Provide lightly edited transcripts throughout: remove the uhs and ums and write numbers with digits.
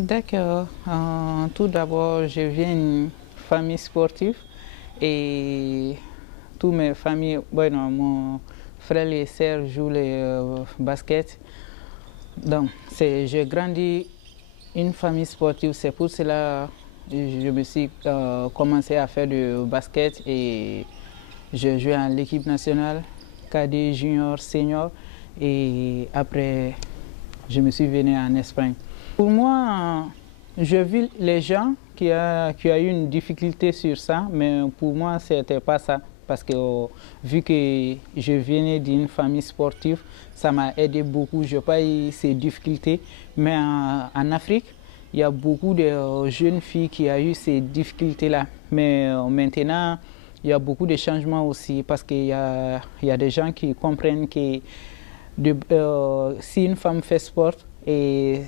D'accord. Tout d'abord, je viens d'une famille sportive et tous mes familles, bueno, mon frère et sœur jouent le basket. Donc, j'ai grandi une famille sportive, c'est pour cela que je me suis commencé à faire du basket et je jouais en l'équipe nationale, cadet, junior, senior et après je me suis venu en Espagne. Pour moi, je vis les gens qui a eu une difficulté sur ça, mais pour moi, ce n'était pas ça. Parce que vu que je venais d'une famille sportive, ça m'a aidé beaucoup. Je n'ai pas eu ces difficultés. Mais en Afrique, il y a beaucoup de jeunes filles qui ont eu ces difficultés-là. Mais maintenant, il y a beaucoup de changements aussi parce qu'il y a des gens qui comprennent que si une femme fait sport, et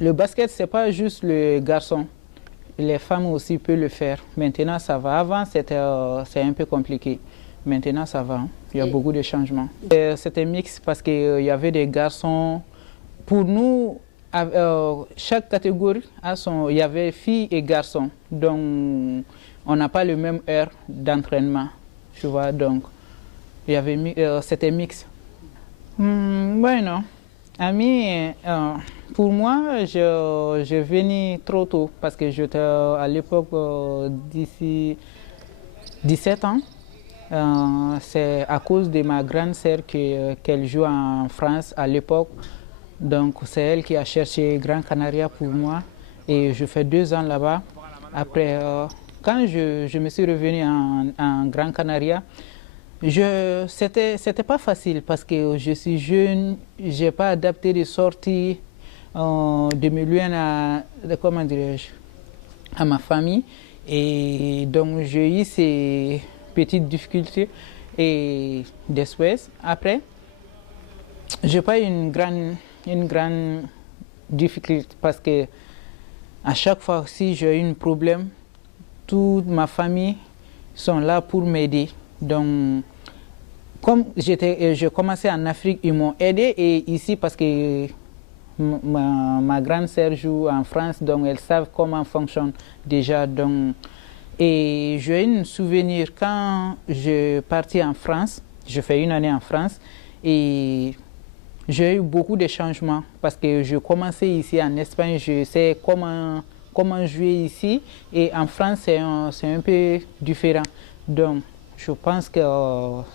le basket, ce n'est pas juste le garçon. Les femmes aussi peuvent le faire. Maintenant, ça va. Avant, c'est un peu compliqué. Maintenant, ça va. Il y a beaucoup de changements. C'était mix parce qu'il y avait des garçons. Pour nous, chaque catégorie, il y avait filles et garçons. Donc, on n'a pas le même heure d'entraînement. Tu vois, donc, c'était mix. Bueno, a mí, pour moi, je venais trop tôt parce que j'étais à l'époque d'ici 17 ans. C'est à cause de ma grande sœur qu'elle joue en France à l'époque. Donc c'est elle qui a cherché Gran Canaria pour moi et je fais 2 ans là-bas. Après, quand je me suis revenu en Gran Canaria, c'était pas facile parce que je suis jeune, j'ai pas adapté de sorties de me loin comment dirais-je, à ma famille et donc j'ai eu ces petites difficultés et d'espèce. Après, j'ai pas eu une grande difficulté parce que à chaque fois si j'ai eu un problème, toute ma famille sont là pour m'aider. Donc, comme j'ai commencé en Afrique, ils m'ont aidé et ici parce que ma grande sœur joue en France, donc elles savent comment fonctionne déjà. Donc, et j'ai un souvenir quand je partis en France, je fais 1 année en France et j'ai eu beaucoup de changements parce que je commençais ici en Espagne, je sais comment jouer ici et en France c'est un peu différent. Donc, je pense que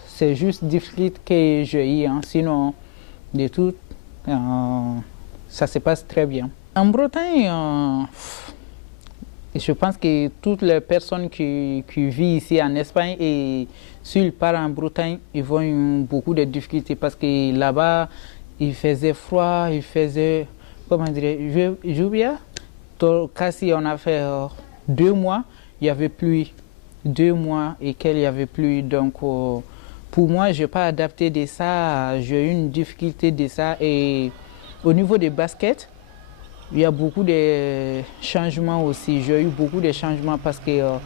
c'est juste difficile que j'ai eu, hein. Sinon, de tout, ça se passe très bien. En Bretagne, je pense que toutes les personnes qui vivent ici en Espagne et s'ils partent en Bretagne, ils vont avoir beaucoup de difficultés parce que là-bas, il faisait froid, il faisait, comment dire, lluvia. Quasi on a fait 2 mois, il y avait pluie. 2 mois et qu'il y avait pluie. Donc, pour moi, je n'ai pas adapté de ça. J'ai eu une difficulté de ça. Et au niveau des baskets, il y a beaucoup de changements aussi. J'ai eu beaucoup de changements parce que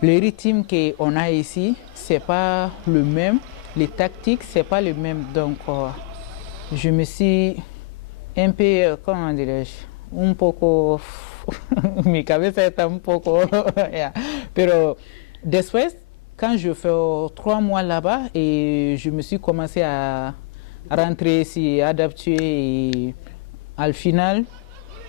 le rythme qu'on a ici, ce n'est pas le même. Les tactiques, ce n'est pas le même. Donc, je me suis un peu, comment dirais-je, un poco, mi cabeza está un poco, yeah. Pero después, quand je fais 3 mois là-bas et je me suis commencé à rentrer ici, adapter et au final,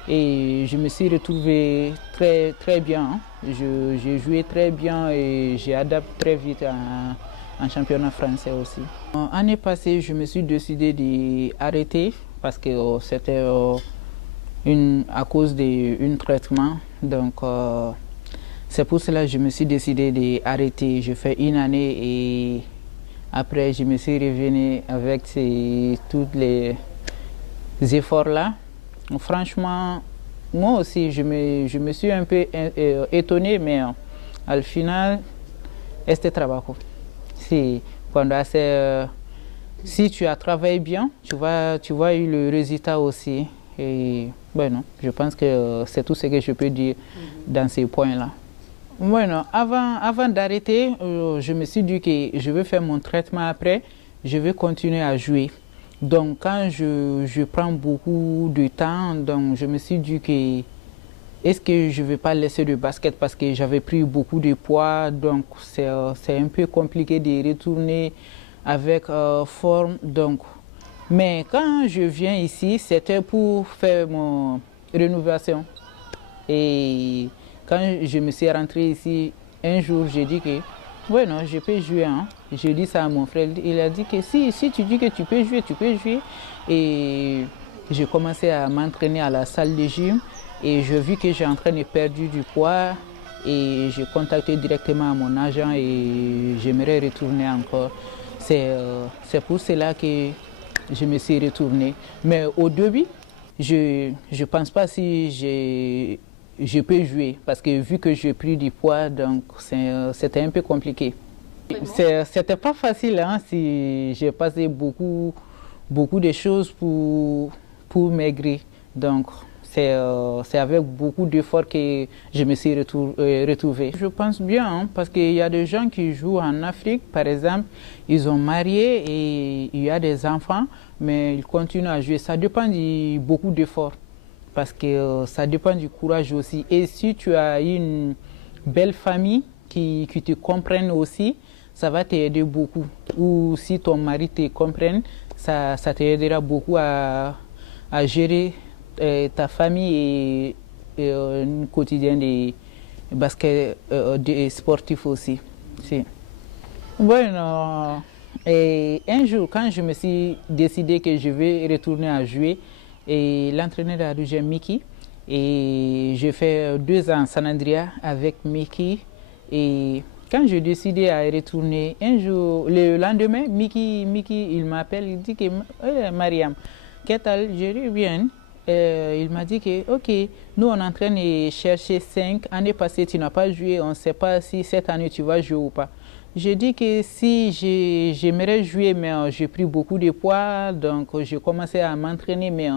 et je me suis retrouvé très, très bien. J'ai joué très bien et j'ai adapté très vite en championnat français aussi. L'année passée, je me suis décidé d'arrêter parce que c'était à cause d'un traitement. Donc, c'est pour cela que je me suis décidé d'arrêter. Je fais 1 année et après, je me suis revenu avec tous les efforts-là. Franchement, moi aussi, je me suis un peu étonné, mais au final, este trabajo. Si tu as travaillé bien, tu vas eu le résultat aussi. Et bueno, je pense que c'est tout ce que je peux dire dans ces points-là. Bueno, avant d'arrêter, je me suis dit que je vais faire mon traitement après, je vais continuer à jouer. Donc quand je prends beaucoup de temps, donc je me suis dit que est-ce que je ne vais pas laisser le basket parce que j'avais pris beaucoup de poids, donc c'est un peu compliqué de retourner avec forme. Donc. Mais quand je viens ici, c'était pour faire mon rénovation. Et quand je me suis rentré ici, un jour, j'ai dit que, ouais, non, je peux jouer. Hein. J'ai dit ça à mon frère. Il a dit que si tu dis que tu peux jouer, tu peux jouer. Et j'ai commencé à m'entraîner à la salle de gym. Et j'ai vu que j'ai en train de perdre du poids. Et j'ai contacté directement mon agent et j'aimerais retourner encore. C'est pour cela que je me suis retourné. Mais au début, je ne pense pas si je peux jouer parce que vu que j'ai pris du poids, donc c'était un peu compliqué. C'était pas facile, hein, si j'ai passé beaucoup de choses pour maigrir. Donc c'est avec beaucoup d'efforts que je me suis retrouvé. Je pense bien, hein, parce qu'il y a des gens qui jouent en Afrique, par exemple, ils ont marié et il y a des enfants, mais ils continuent à jouer. Ça dépend de beaucoup d'efforts, parce que ça dépend du courage aussi. Et si tu as une belle famille qui te comprenne aussi, ça va t'aider beaucoup. Ou si ton mari te comprenne, ça t'aidera beaucoup à gérer ta famille et un quotidien de basket, de sportif aussi. Si. Bueno, et un jour, quand je me suis décidé que je vais retourner à jouer, et l'entraîneur a rejoint Mickey, et j'ai fait 2 ans en San Andrea avec Mickey. Et quand j'ai décidé à retourner, un jour, le lendemain, Mickey il m'appelle, il dit que Mariam, qu'est-ce que je dis bien? Il m'a dit que, ok, nous on est en train de chercher 5. Année passée, tu n'as pas joué, on ne sait pas si cette année tu vas jouer ou pas. J'ai dit que si j'aimerais jouer, mais j'ai pris beaucoup de poids, donc j'ai commencé à m'entraîner, mais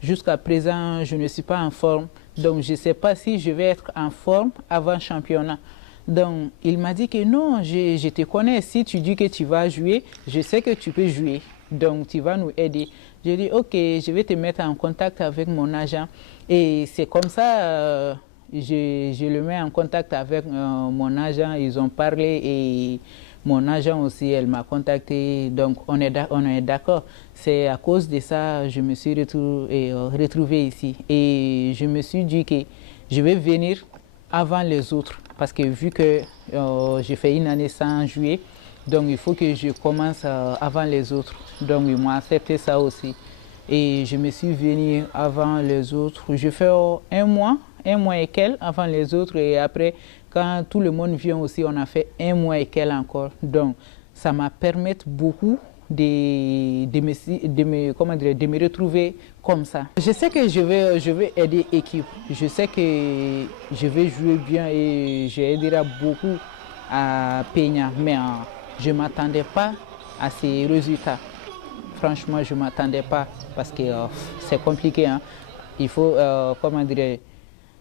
jusqu'à présent, je ne suis pas en forme. Donc je ne sais pas si je vais être en forme avant le championnat. Donc il m'a dit que non, je te connais, si tu dis que tu vas jouer, je sais que tu peux jouer, donc tu vas nous aider. J'ai dit ok, je vais te mettre en contact avec mon agent. Et c'est comme ça, je le mets en contact avec mon agent, ils ont parlé et mon agent aussi, elle m'a contacté, donc on est d'accord. C'est à cause de ça je me suis retrouvé ici. Et je me suis dit que je vais venir avant les autres, parce que vu que j'ai fait une année sans jouer, donc il faut que je commence avant les autres. Donc ils m'ont accepté ça aussi. Et je me suis venu avant les autres. Je fais un mois et quelques avant les autres. Et après, quand tout le monde vient aussi, on a fait 1 mois et quelques encore. Donc ça m'a permis beaucoup de me retrouver comme ça. Je sais que je vais aider l'équipe. Je sais que je vais jouer bien et j'aiderai beaucoup à Peña. Mais je ne m'attendais pas à ces résultats. Franchement, je ne m'attendais pas parce que c'est compliqué. Hein. Il faut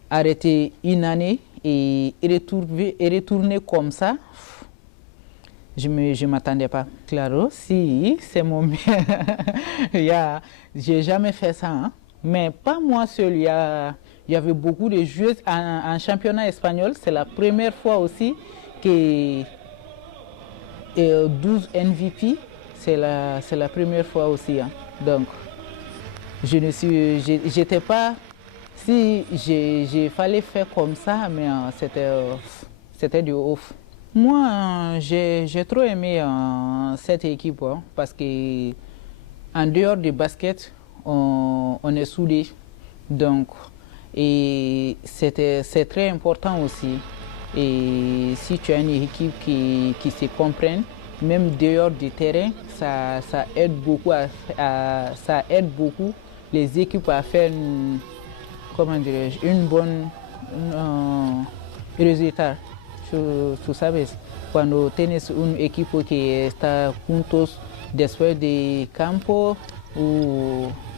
arrêter une année et retourner comme ça. Je ne m'attendais pas. Claro, si, c'est mon meilleur. Je n'ai jamais fait ça. Hein. Mais pas moi seul. Il y avait beaucoup de joueuses en championnat espagnol. C'est la première fois aussi que 12 MVP. C'est la première fois aussi. Hein. Donc, j'étais pas... Si j'ai fallait faire comme ça, mais c'était du ouf. Moi, j'ai trop aimé cette équipe hein, parce que en dehors du basket, on est soudés. Donc, et c'est très important aussi. Et si tu as une équipe qui se comprenne, même dehors du terrain, ça aide beaucoup ça aide beaucoup les équipes à faire une bonne résultat. Tú sabes, cuando tienes un equipo que está juntos después de campo,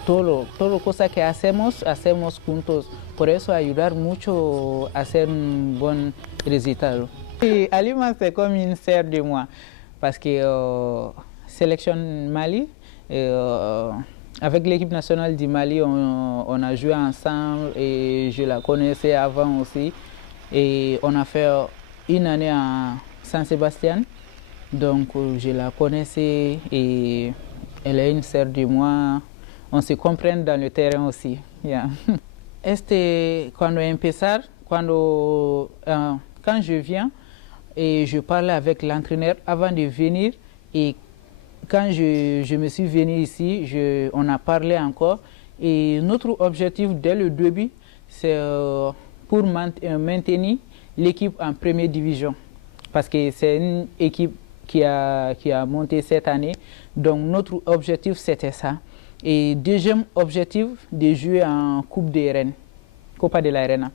todo cosa que hacemos juntos. Por eso ayudar mucho a hacer un buen resultado. Et Alima, c'est comme une sœur de moi, parce que sélection Mali, avec l'équipe nationale du Mali, on a joué ensemble et je la connaissais avant aussi. Et on a fait une année à Saint-Sébastien, donc je la connaissais et elle est une sœur de moi. On se comprend dans le terrain aussi. Yeah. Cuando empezar, quand je viens et je parle avec l'entraîneur avant de venir et quand je me suis venu ici, on a parlé encore et notre objectif dès le début, c'est pour maintenir l'équipe en première division parce que c'est une équipe qui a monté cette année, donc notre objectif c'était ça. Et deuxième objectif, de jouer en Coupe des Reines, Copa de la Reina.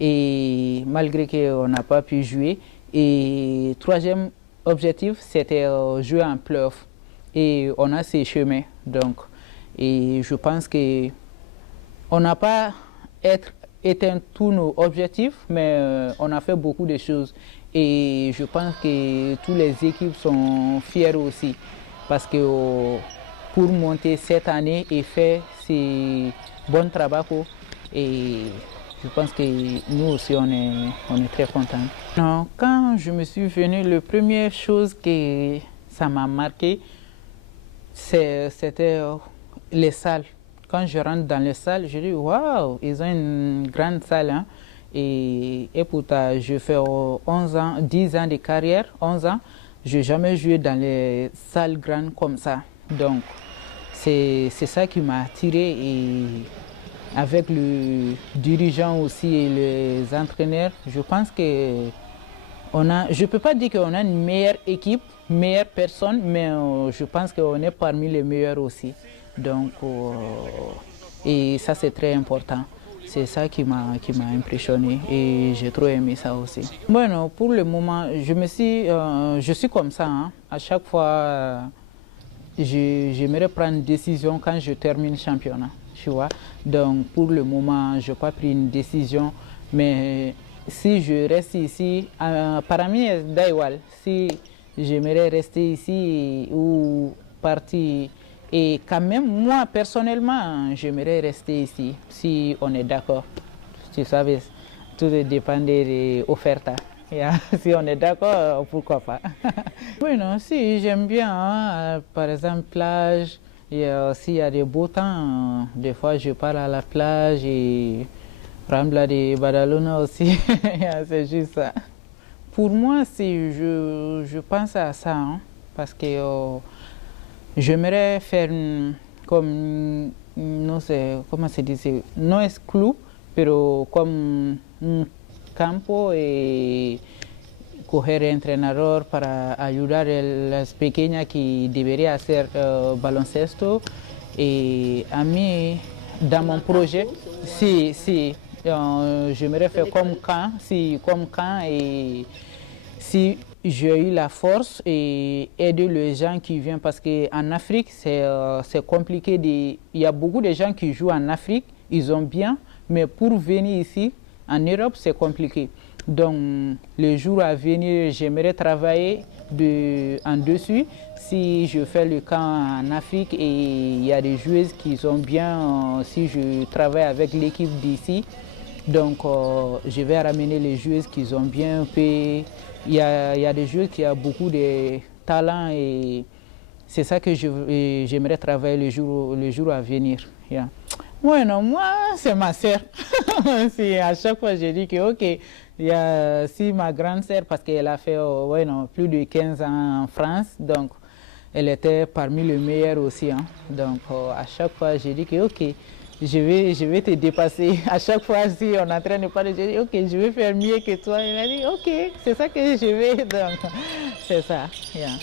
Et malgré qu'on n'a pas pu jouer. Et troisième objectif, c'était jouer en playoff. Et on a ces chemins. Donc, et je pense qu'on n'a pas éteint tous nos objectifs, mais on a fait beaucoup de choses. Et je pense que toutes les équipes sont fières aussi. Parce que pour monter cette année et faire ce bon travail. Et je pense que nous aussi, on est très contents. Non, quand je me suis venu, la première chose que ça m'a marqué, c'était les salles. Quand je rentre dans les salles, je dis waouh, ils ont une grande salle. Hein? Et pourtant, je fais 10 ans de carrière, 11 ans. Je n'ai jamais joué dans les salles grandes comme ça. Donc, c'est ça qui m'a attiré et avec le dirigeant aussi et les entraîneurs, je pense que je ne peux pas dire qu'on a une meilleure équipe, meilleure personne, mais je pense qu'on est parmi les meilleurs aussi. Donc, et ça c'est très important. C'est ça qui m'a impressionné et j'ai trop aimé ça aussi. Bon, pour le moment, je suis comme ça. Hein. À chaque fois, j'aimerais prendre une décision quand je termine le championnat. Tu vois? Donc pour le moment, je n'ai pas pris une décision. Mais si je reste ici, para mí da igual. Si j'aimerais rester ici ou partir. Et quand même, moi personnellement, j'aimerais rester ici, si on est d'accord. Tu savais, tout dépend des offertes. Yeah. Si on est d'accord, pourquoi pas. Oui, non, si, j'aime bien, hein, par exemple, plage. S'il y a des beaux temps, des fois je pars à la plage et Rambla de Badalona aussi. C'est juste ça. Pour moi, je pense à ça, hein, parce que j'aimerais faire comme, no sé, comment se dice, no es club, pero como un campo y coger entrenador para ayudar a las pequeñas que deberían hacer baloncesto. Et a mí, dans mon projet, si j'aimerais faire comme camp, et si j'ai eu la force et aider les gens qui viennent parce qu'en Afrique, c'est compliqué. Il y a beaucoup de gens qui jouent en Afrique, ils ont bien, mais pour venir ici, en Europe, c'est compliqué. Donc, le jour à venir, j'aimerais travailler en dessus. Si je fais le camp en Afrique et il y a des joueuses qui sont bien, si je travaille avec l'équipe d'ici, donc je vais ramener les joueuses qui sont bien payées. Il y a des joueurs qui ont beaucoup de talent et c'est ça que j'aimerais travailler le jour à venir. Yeah. Bueno, moi, c'est ma sœur. À chaque fois, je dis que, ok, si ma grande sœur, parce qu'elle a fait plus de 15 ans en France, donc elle était parmi les meilleures aussi. Hein. Donc, à chaque fois, je dis que, ok, je vais te dépasser. À chaque fois, si on est en train de parler, je dis, ok, je vais faire mieux que toi. Elle a dit, ok, c'est ça que je vais. Donc, c'est ça. Yeah.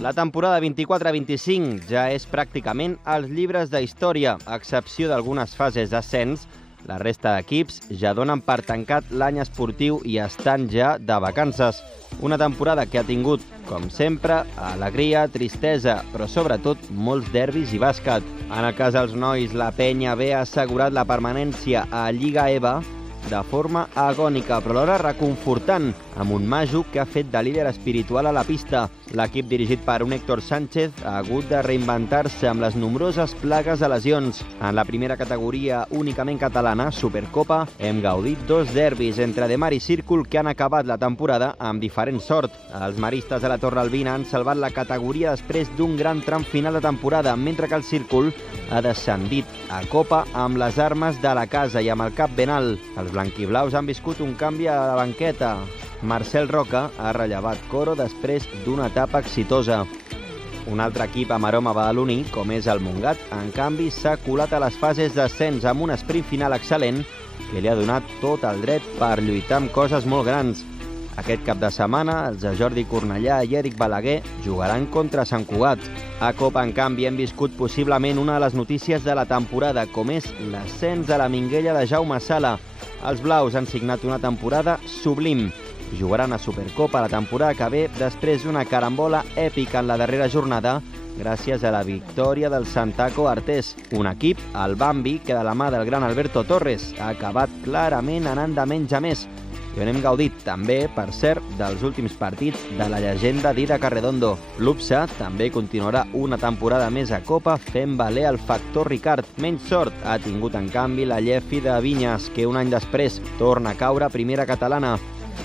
La temporada 24-25 ja és pràcticament als llibres de història, a excepció d'algunes fases d'ascens. La resta d'equips ja donen per tancat l'any esportiu i estan ja de vacances. Una temporada que ha tingut, com sempre, alegria, tristesa, però sobretot molts derbis i bàsquet. En el cas dels nois, la Penya B ha assegurat la permanència a Lliga EVA de forma agònica, però alhora reconfortant amb un Maju que ha fet de líder espiritual a la pista. L'equip dirigit per un Héctor Sánchez ha hagut de reinventar-se amb les nombroses plagues de lesions. En la primera categoria únicament catalana, Supercopa, hem gaudit 2 derbis entre De Mar i Círcul que han acabat la temporada amb diferent sort. Els maristes de la Torre Albina han salvat la categoria després d'un gran tram final de temporada, mentre que el Círcul ha descendit a Copa amb les armes de la casa i amb el cap ben alt. Els blanquiblaus han viscut un canvi a la banqueta. Marcel Roca ha rellevat Coro després d'una etapa exitosa. Un altre equip amb aroma badaloní, com és el Montgat, en canvi s'ha colat a les fases d'ascens amb un sprint final excel·lent que li ha donat tot el dret per lluitar amb coses molt grans. Aquest cap de setmana, els de Jordi Cornellà i Eric Balaguer jugaran contra Sant Cugat. A Copa, en canvi, hem viscut possiblement una de les notícies de la temporada, com és l'ascens a la Minguella de Jaume Sala. Els blaus han signat una temporada sublim. Jugaran a Supercopa la temporada que ve després d'una carambola èpica en la darrera jornada gràcies a la victòria del Santaco Artés, un equip, el Bambi, que de la mà del gran Alberto Torres ha acabat clarament anant de menys a més. I on hem gaudit també, per cert, dels últims partits de la llegenda Dídac Arredondo. L'UPSA també continuarà una temporada més a Copa fent valer el factor Ricard. Menys sort ha tingut en canvi la Llefi de Vinyes, que un any després torna a caure a primera catalana.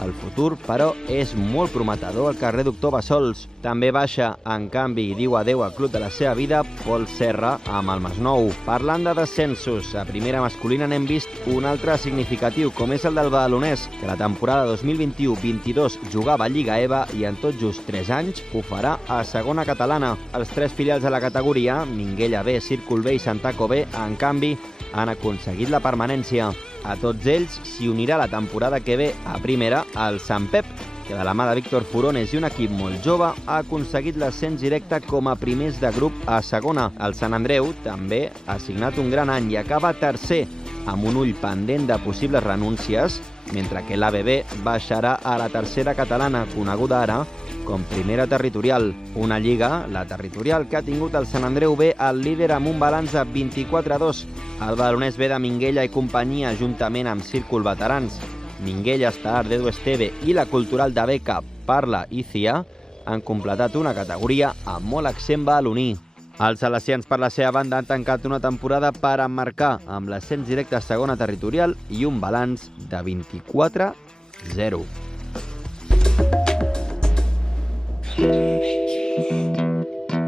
El futur, però, és molt prometedor al carrer Doctor Bassols. També baixa, en canvi, i diu adeu al club de la seva vida, Pol Serra amb el Masnou. Parlant de descensos, a primera masculina n'hem vist un altre significatiu, com és el del badalonès, que la temporada 2021-22 jugava a Lliga EVA i en tot just 3 anys ho farà a segona catalana. Els 3 filials de la categoria, Minguella B, Círcul B i Santaco B, en canvi, han aconseguit la permanència. A tots ells s'hi unirà la temporada que ve a primera el Sant Pep, que de la mà de Víctor Furones i un equip molt jove ha aconseguit l'ascens directe com a primers de grup a segona. El Sant Andreu també ha signat un gran any i acaba tercer, amb un ull pendent de possibles renúncies, mentre que l'ABB baixarà a la tercera catalana, coneguda ara com primera territorial. Una lliga, la territorial, que ha tingut el Sant Andreu B el líder amb un balanç de 24-2. El badalonès B de Minguella i companyia, juntament amb Círcul Veterans, Minguella, Estar, Dedo Esteve i la Cultural de Beca, Parla i CIA, han completat una categoria amb molt accent badaloní. Els salesians, per la seva banda, han tancat una temporada per emmarcar amb l'ascens directe a segona territorial i un balanç de 24-0.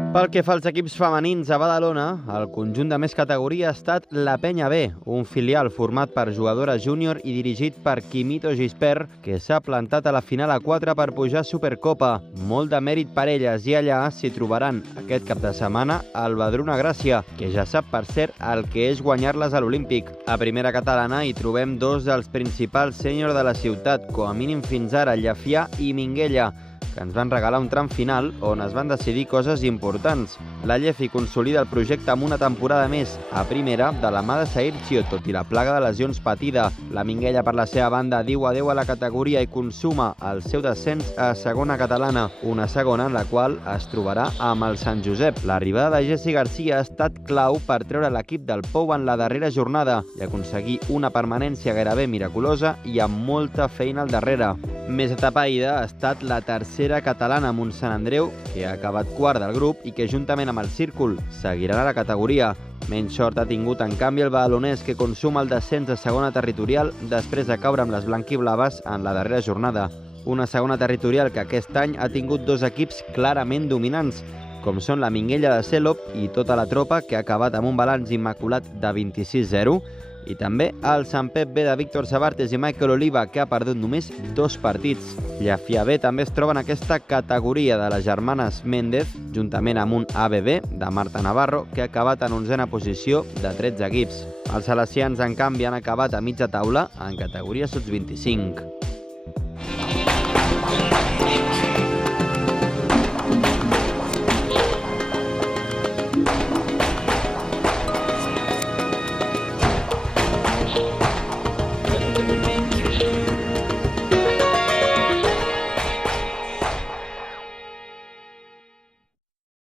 Pel que fa als equips femenins a Badalona, el conjunt de més categoria ha estat la Penya B, un filial format per jugadores júnior i dirigit per Quimito Gispert, que s'ha plantat a la final a 4 per pujar a Supercopa. Molt de mèrit per elles, i allà s'hi trobaran aquest cap de setmana el Badruna Gràcia, que ja sap per cert el que és guanyar-les a l'Olímpic. A primera catalana hi trobem 2 dels principals sènior de la ciutat, com a mínim fins ara, Llefià i Minguella, que ens van regalar un tram final on es van decidir coses importants. La Llefi consolida el projecte amb una temporada més a primera de la mà de Sairchio, tot i la plaga de lesions patida. La Minguella, per la seva banda, diu adeu a la categoria i consuma el seu descens a segona catalana, una segona en la qual es trobarà amb el Sant Josep. L'arribada de Jessi Garcia ha estat clau per treure l'equip del Pou en la darrera jornada i aconseguir una permanència gairebé miraculosa i amb molta feina al darrere. Més atapeïda ha estat la tercera catalana amb un Sant Andreu, que ha acabat quart del grup i que, juntament amb el Círcul, seguiran a la categoria. Menys sort ha tingut, en canvi, el badalonès, que consuma el descens a segona territorial després de caure amb les blanquiblaves en la darrera jornada. Una segona territorial que aquest any ha tingut 2 equips clarament dominants, com són la Minguella de Celop i tota la tropa, que ha acabat amb un balanç immaculat de 26-0, i també el Sant Pep B de Víctor Sabartes i Michael Oliva, que ha perdut només 2 partits. Llefià B també es troba en aquesta categoria de les germanes Méndez, juntament amb un ABB de Marta Navarro, que ha acabat en 11a posició de 13 equips. Els salesians, en canvi, han acabat a mitja taula en categoria sub-25.